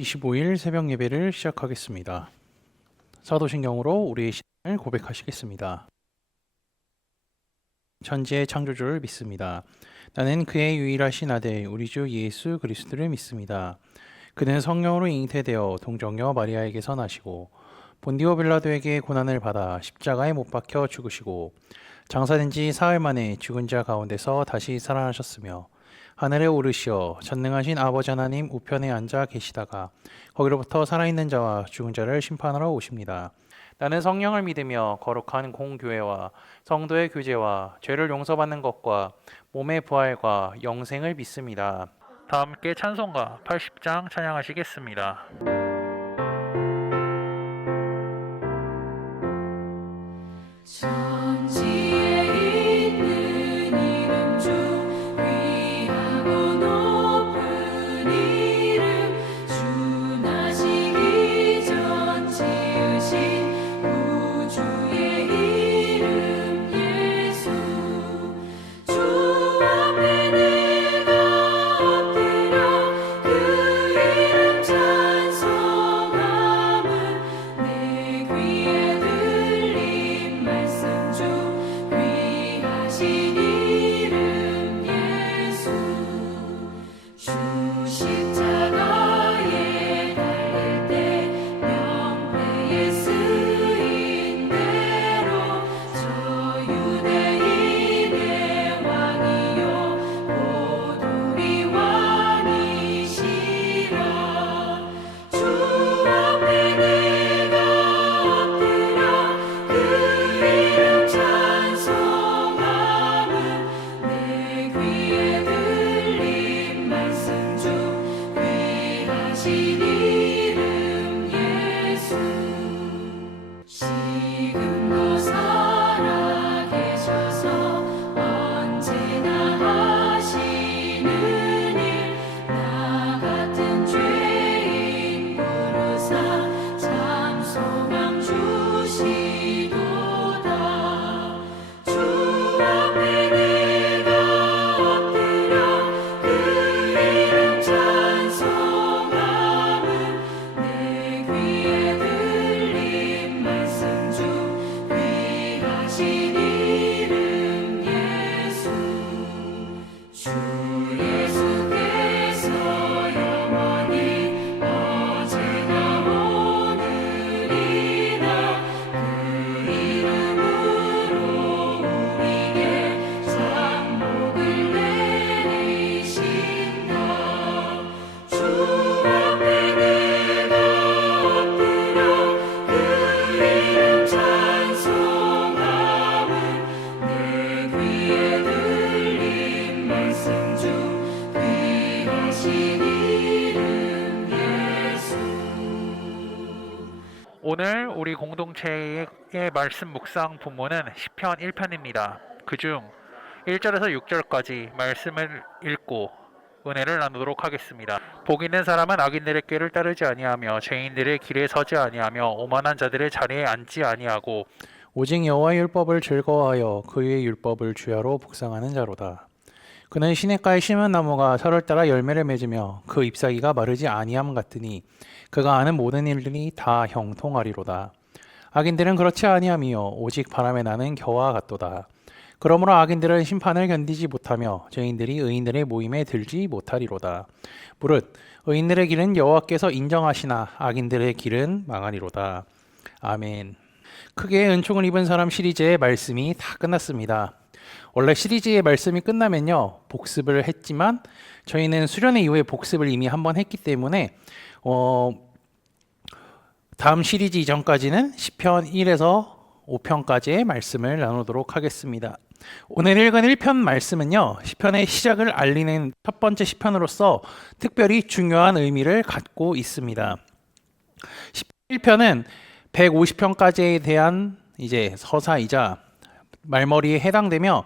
25일 새벽 예배를 시작하겠습니다. 사도신경으로 우리의 신앙을 고백하시겠습니다. 천지의 창조주를 믿습니다. 나는 그의 유일하신 아들 우리 주 예수 그리스도를 믿습니다. 그는 성령으로 잉태되어 동정녀 마리아에게서 나시고 본디오 빌라도에게 고난을 받아 십자가에 못 박혀 죽으시고 장사된 지 사흘 만에 죽은 자 가운데서 다시 살아나셨으며 하늘에 오르시어 전능하신 아버지 하나님 우편에 앉아 계시다가 거기로부터 살아있는 자와 죽은 자를 심판하러 오십니다. 나는 성령을 믿으며 거룩한 공교회와 성도의 교제와 죄를 용서받는 것과 몸의 부활과 영생을 믿습니다. 다 함께 찬송가 80장 찬양하시겠습니다. 천지에 있는 이름 중 귀하고 높은 이름 주 나시기 전 지으신 구주의 이름 예수 주 앞에 내가 엎드려 그 이름 찬송함은 내 귀에 들린 말씀 중 귀하신 이름 예수 주 십자가에 달릴 때 명패에 쓰인 대로 저 유대인의 왕이요 곧 우리 왕이시라 주 앞에 내가 엎드려 그 이름 찬송함은 내 귀에 들린 말씀 중 귀하신 이름 예수 지금도 살아계셔서 언제나 하시는 일 나 같은 죄인 부르사 참 소망 주시도다 주 앞에 내가 엎드려 그 이름 찬송함은 내 귀에 들린 말씀 중 귀하신 이름 예수 주 예수께서 영원히 어제나 오늘이나 그 이름으로 우리에게 상복을 내리신다 주 앞에 내가 엎드려 그 이름 찬송함은 내 귀에 들린 말씀 중 귀하신 이름 예수 오늘 우리 공동체의 말씀 묵상 본문은 시편 1편입니다. 그중 1절에서 6절까지 말씀을 읽고 은혜를 나누도록 하겠습니다. 복 있는 사람은 악인들의 꾀를 따르지 아니하며 죄인들의 길에 서지 아니하며 오만한 자들의 자리에 앉지 아니하고 오직 여호와의 율법을 즐거워하여 그의 율법을 주야로 묵상하는 자로다. 그는 시냇가에 심은 나무가 철을 따라 열매를 맺으며 그 잎사귀가 마르지 아니함 같으니 그가 하는 모든 일들이 다 형통하리로다. 악인들은 그렇지 아니하며 오직 바람에 나는 겨와 같도다. 그러므로 악인들은 심판을 견디지 못하며 죄인들이 의인들의 모임에 들지 못하리로다. 무릇 의인들의 길은 여호와께서 인정하시나 악인들의 길은 망하리로다. 아멘. 크게 은총을 입은 사람 시리즈의 말씀이 다 끝났습니다. 원래 시리즈의 말씀이 끝나면요 복습을 했지만 저희는 수련회 이후에 복습을 이미 한번 했기 때문에 다음 시리즈 이전까지는 시편 1에서 5편까지의 말씀을 나누도록 하겠습니다. 오늘 읽은 1편 말씀은요 시편의 시작을 알리는 첫 번째 시편으로서 특별히 중요한 의미를 갖고 있습니다. 1편은 150편까지에 대한 이제 서사이자 말머리에 해당되며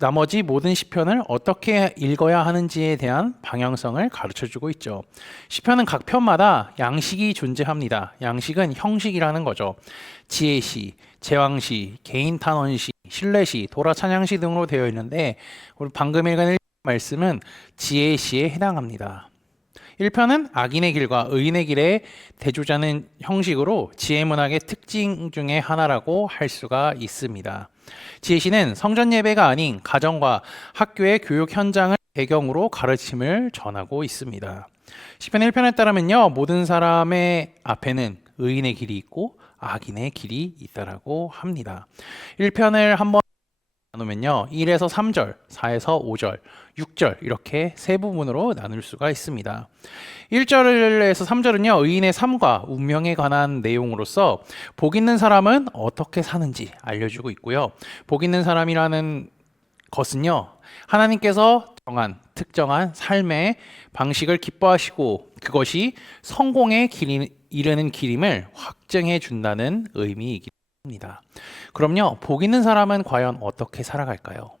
나머지 모든 시편을 어떻게 읽어야 하는지에 대한 방향성을 가르쳐주고 있죠. 시편은 각 편마다 양식이 존재합니다. 양식은 형식이라는 거죠. 지혜시, 제왕시, 개인 탄원시, 신뢰시, 도라 찬양시 등으로 되어 있는데 우리 방금 읽은 말씀은 지혜시에 해당합니다. 1편은 악인의 길과 의인의 길의 대조자는 형식으로 지혜문학의 특징 중에 하나라고 할 수가 있습니다. 지혜시는 성전 예배가 아닌 가정과 학교의 교육 현장을 배경으로 가르침을 전하고 있습니다. 시편 1편에 따르면요, 모든 사람의 앞에는 의인의 길이 있고 악인의 길이 있다라고 합니다. 1편을 한번 나누면요, 1에서 3절, 4에서 5절, 6절 이렇게 세 부분으로 나눌 수가 있습니다. 1절에서 3절은요, 의인의 삶과 운명에 관한 내용으로서 복 있는 사람은 어떻게 사는지 알려주고 있고요. 복 있는 사람이라는 것은요, 하나님께서 정한 특정한 삶의 방식을 기뻐하시고 그것이 성공에 이르는 길임을 확증해 준다는 의미이기 때문입니다. 그럼요, 복 있는 사람은 과연 어떻게 살아갈까요?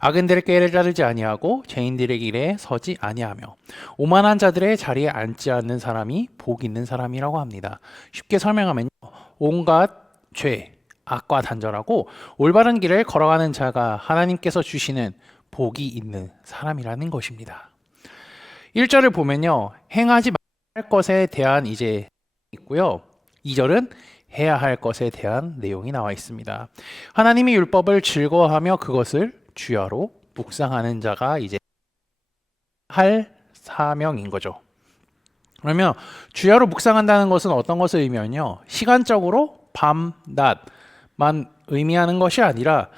악인들의 꾀를 따르지 아니하고 죄인들의 길에 서지 아니하며 오만한 자들의 자리에 앉지 않는 사람이 복 있는 사람이라고 합니다. 쉽게 설명하면요, 온갖 죄, 악과 단절하고 올바른 길을 걸어가는 자가 하나님께서 주시는 복이 있는 사람이라는 것입니다. 1절을 보면요, 행하지 말아야 할 것에 대한 이제 있고요. 2절은 해야 할 것에 대한 내용이 나와 있습니다. 하나님의 율법을 즐거워하며 그것을 주야로 묵상하는 자가 이제 할 사명인 거죠. 그러면 주야로 묵상한다는 것은 어떤 것을 의미하면요, 시간적으로 밤, 낮만 의미하는 것이 아니라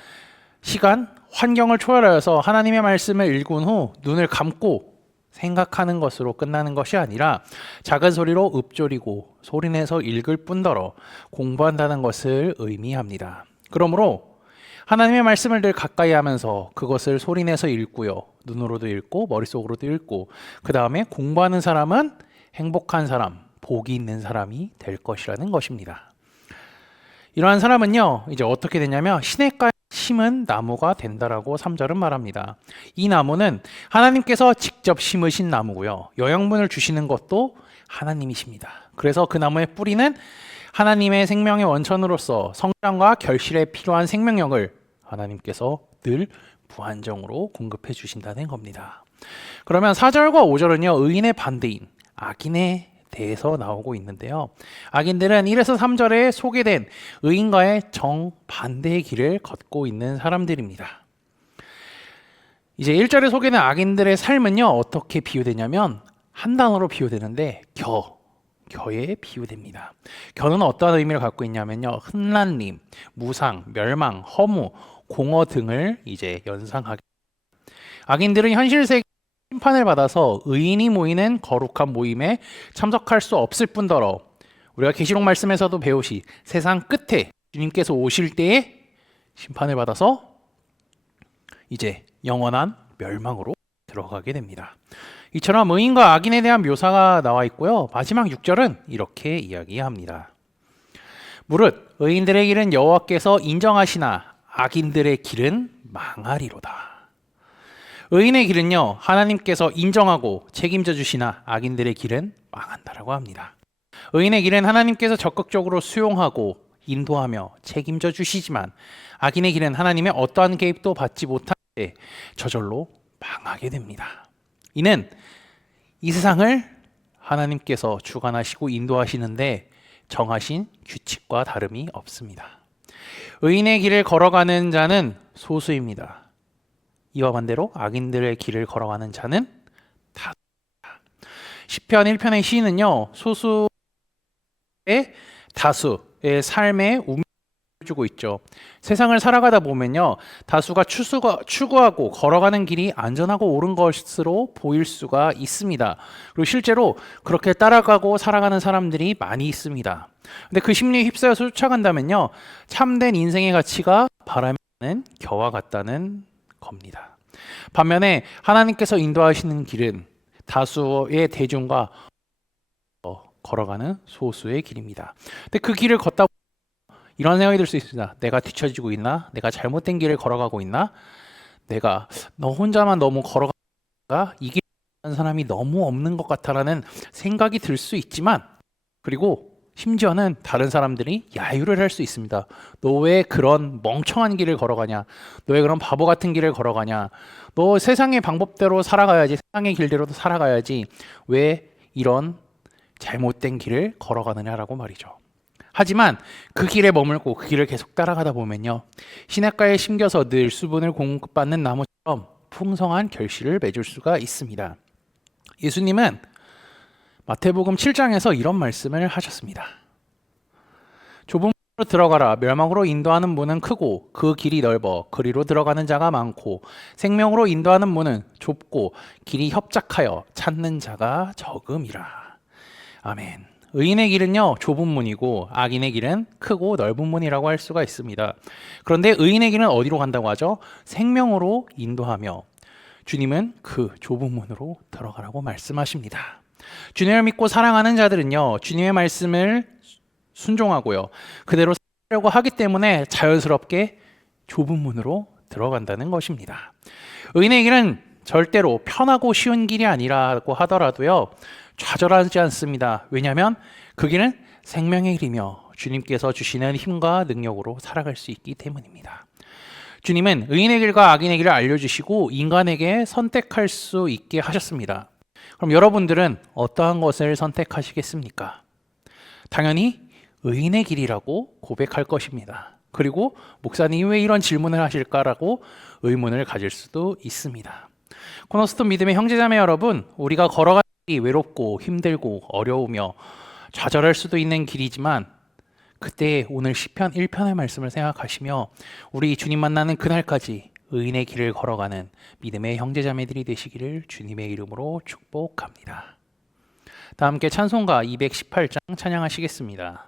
시간, 환경을 초월하여서 하나님의 말씀을 읽은 후 눈을 감고 생각하는 것으로 끝나는 것이 아니라 작은 소리로 읊조리고 소리내서 읽을 뿐더러 공부한다는 것을 의미합니다. 그러므로 하나님의 말씀을 늘 가까이 하면서 그것을 소리내서 읽고요, 눈으로도 읽고 머릿속으로도 읽고 그 다음에 공부하는 사람은 행복한 사람, 복이 있는 사람이 될 것이라는 것입니다. 이러한 사람은요, 이제 어떻게 되냐면 시냇가에 심은 나무가 된다라고 3절은 말합니다. 이 나무는 하나님께서 직접 심으신 나무고요, 영양분을 주시는 것도 하나님이십니다. 그래서 그 나무의 뿌리는 하나님의 생명의 원천으로서 성장과 결실에 필요한 생명력을 하나님께서 늘 무한정으로 공급해 주신다는 겁니다. 그러면 4절과 5절은요, 의인의 반대인 악인에 대해서 나오고 있는데요, 악인들은 1에서 3절에 소개된 의인과의 정반대의 길을 걷고 있는 사람들입니다. 이제 1절에 소개된 악인들의 삶은요, 어떻게 비유되냐면 한 단어로 비유되는데 겨에 비유됩니다. 겨는 어떠한 의미를 갖고 있냐면요, 흠난림, 무상, 멸망, 허무, 공허 등을 이제 연상하게. 악인들은 현실 세계 심판을 받아서 의인이 모이는 거룩한 모임에 참석할 수 없을 뿐더러 우리가 계시록 말씀에서도 배우시 세상 끝에 주님께서 오실 때에 심판을 받아서 이제 영원한 멸망으로 들어가게 됩니다. 이처럼 의인과 악인에 대한 묘사가 나와 있고요, 마지막 6절은 이렇게 이야기합니다. 무릇 의인들의 길은 여호와께서 인정하시나 악인들의 길은 망하리로다. 의인의 길은요, 하나님께서 인정하고 책임져 주시나 악인들의 길은 망한다라고 합니다. 의인의 길은 하나님께서 적극적으로 수용하고 인도하며 책임져 주시지만 악인의 길은 하나님의 어떠한 개입도 받지 못한 채 저절로 망하게 됩니다. 이는 이 세상을 하나님께서 주관하시고 인도하시는데 정하신 규칙과 다름이 없습니다. 의인의 길을 걸어가는 자는 소수입니다. 이와 반대로 악인들의 길을 걸어가는 자는 다수입니다. 시편 1편의 시인은요, 소수의 다수의 삶의 운명을 주고 있죠. 세상을 살아가다 보면요, 다수가 추구하고 걸어가는 길이 안전하고 옳은 것으로 보일 수가 있습니다. 그리고 실제로 그렇게 따라가고 살아가는 사람들이 많이 있습니다. 근데 그 심리에 휩싸여서 쫓아간다면요, 참된 인생의 가치가 바람에 나는 겨와 같다는 겁니다. 반면에 하나님께서 인도하시는 길은 다수의 대중과 걸어가는 소수의 길입니다. 근데 그 길을 걷다 보면 이런 생각이 들 수 있습니다. 내가 뒤처지고 있나? 내가 잘못된 길을 걸어가고 있나? 내가 너 혼자만 너무 걸어가가 이 길을 가는 사람이 너무 없는 것 같다라는 생각이 들 수 있지만, 그리고 심지어는 다른 사람들이 야유를 할 수 있습니다. 너 왜 그런 멍청한 길을 걸어가냐? 너 왜 그런 바보 같은 길을 걸어가냐? 너 세상의 방법대로 살아가야지, 세상의 길대로도 살아가야지. 왜 이런 잘못된 길을 걸어가느냐라고 말이죠. 하지만 그 길에 머물고 그 길을 계속 따라가다 보면요, 시냇가에 심겨서 늘 수분을 공급받는 나무처럼 풍성한 결실을 맺을 수가 있습니다. 예수님은 마태복음 7장에서 이런 말씀을 하셨습니다. 좁은 문으로 들어가라. 멸망으로 인도하는 문은 크고 그 길이 넓어 그리로 들어가는 자가 많고 생명으로 인도하는 문은 좁고 길이 협착하여 찾는 자가 적음이라. 아멘. 의인의 길은요, 좁은 문이고 악인의 길은 크고 넓은 문이라고 할 수가 있습니다. 그런데 의인의 길은 어디로 간다고 하죠? 생명으로 인도하며, 주님은 그 좁은 문으로 들어가라고 말씀하십니다. 주님을 믿고 사랑하는 자들은요, 주님의 말씀을 순종하고요, 그대로 살려고 하기 때문에 자연스럽게 좁은 문으로 들어간다는 것입니다. 의인의 길은 절대로 편하고 쉬운 길이 아니라고 하더라도요, 좌절하지 않습니다. 왜냐하면 그 길은 생명의 길이며 주님께서 주시는 힘과 능력으로 살아갈 수 있기 때문입니다. 주님은 의인의 길과 악인의 길을 알려주시고 인간에게 선택할 수 있게 하셨습니다. 그럼 여러분들은 어떠한 것을 선택하시겠습니까? 당연히 의인의 길이라고 고백할 것입니다. 그리고 목사님이 왜 이런 질문을 하실까라고 의문을 가질 수도 있습니다. 코너스톤 믿음의 형제자매 여러분, 우리가 걸어가는 길이 외롭고 힘들고 어려우며 좌절할 수도 있는 길이지만, 그때 오늘 시편 1편의 말씀을 생각하시며 우리 주님 만나는 그날까지 의인의 길을 걸어가는 믿음의 형제자매들이 되시기를 주님의 이름으로 축복합니다. 다 함께 찬송가 218장 찬양하시겠습니다.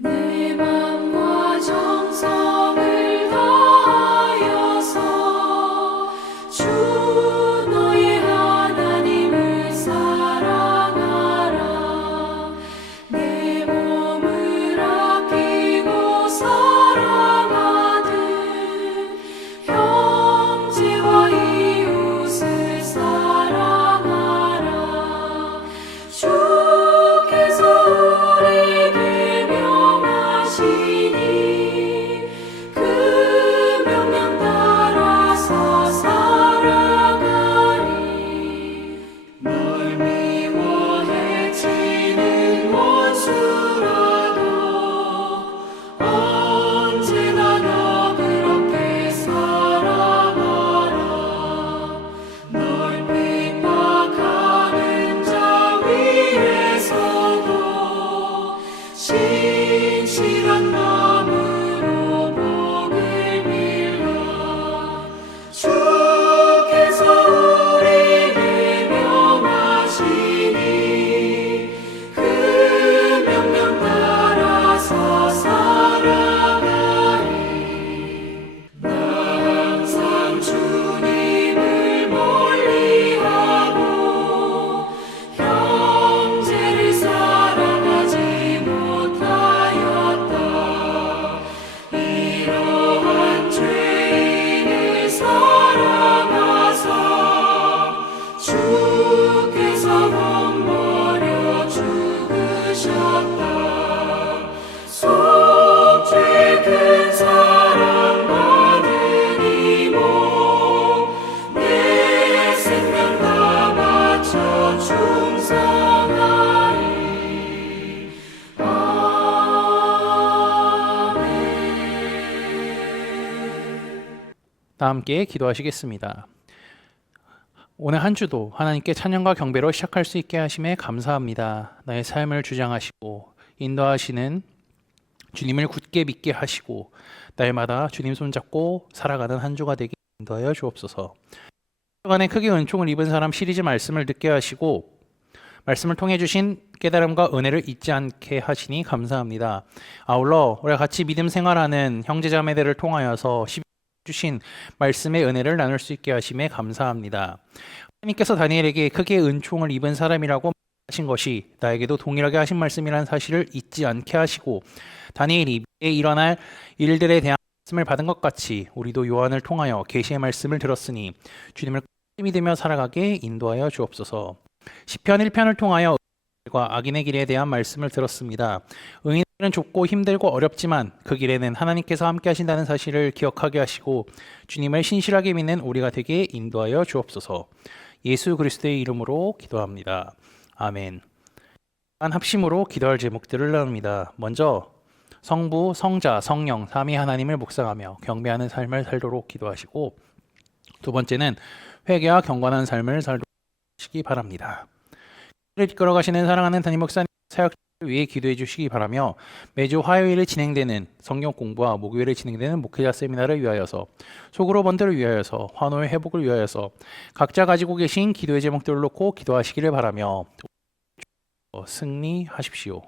내 맘과 정성을 다하여서 주 너의 하나님을 사랑하라. 내 몸을 아끼고 사랑하듯 형제와 이웃을 사랑하라. 주께서 우리에게 명하시니 그 명령 따라서 살아가리. 널 미워 해치는 원수라도 언제나 너 그렇게 사랑하라. 널 핍박하는 자 위에서도 신실한 마음으로 복을 빌라. 주께서 우리에게 명하시니 그 명령 따라서 살아가리. 나 항상 주님을 멀리하고 형제를 사랑하지 못하였다. 이러한 죄인을 사랑하사 주께서 몸버려 죽으셨다. 속죄 큰 사랑 받은 이모 내 생명 다 바쳐 충성하리. 아멘. 다 함께 기도하시겠습니다. 오늘 한 주도 하나님께 찬양과 경배로 시작할 수 있게 하심에 감사합니다. 나의 삶을 주장하시고 인도하시는 주님을 굳게 믿게 하시고 날마다 주님 손잡고 살아가는 한 주가 되게 인도하여 주옵소서. 주간에 크게 은총을 입은 사람 시리즈 말씀을 듣게 하시고 말씀을 통해 주신 깨달음과 은혜를 잊지 않게 하시니 감사합니다. 아울러 우리가 같이 믿음 생활하는 형제자매들을 통하여서 주신 말씀의 은혜를 나눌 수 있게 하심에 감사합니다. 하나님께서 다니엘에게 크게 은총을 입은 사람이라고 하신 것이 나에게도 동일하게 하신 말씀이라는 사실을 잊지 않게 하시고, 다니엘이 미래에 일어날 일들에 대한 말씀을 받은 것 같이 우리도 요한을 통하여 계시의 말씀을 들었으니 주님을 믿으며 살아가게 인도하여 주옵소서. 시편 1편을 통하여 의인과 악인의 길에 대한 말씀을 들었습니다. 의인의 길은 좁고 힘들고 어렵지만 그 길에는 하나님께서 함께 하신다는 사실을 기억하게 하시고 주님을 신실하게 믿는 우리가 되게 인도하여 주옵소서. 예수 그리스도의 이름으로 기도합니다. 아멘. 합심으로 기도할 제목들을 나눕니다. 먼저 성부, 성자, 성령, 삼위 하나님을 묵상하며 경배하는 삶을 살도록 기도하시고, 두 번째는 회개와 경건한 삶을 살도록 하시기 바랍니다. 이끌어 가시는 사랑하는 담임 목사님, 사역자를 위해 기도해 주시기 바라며, 매주 화요일에 진행되는 성경 공부와 목요일에 진행되는 목회자 세미나를 위하여서, 속으로 번들을 위하여서, 환호의 회복을 위하여서 각자 가지고 계신 기도의 제목들을 놓고 기도하시기를 바라며 승리하십시오.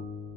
네.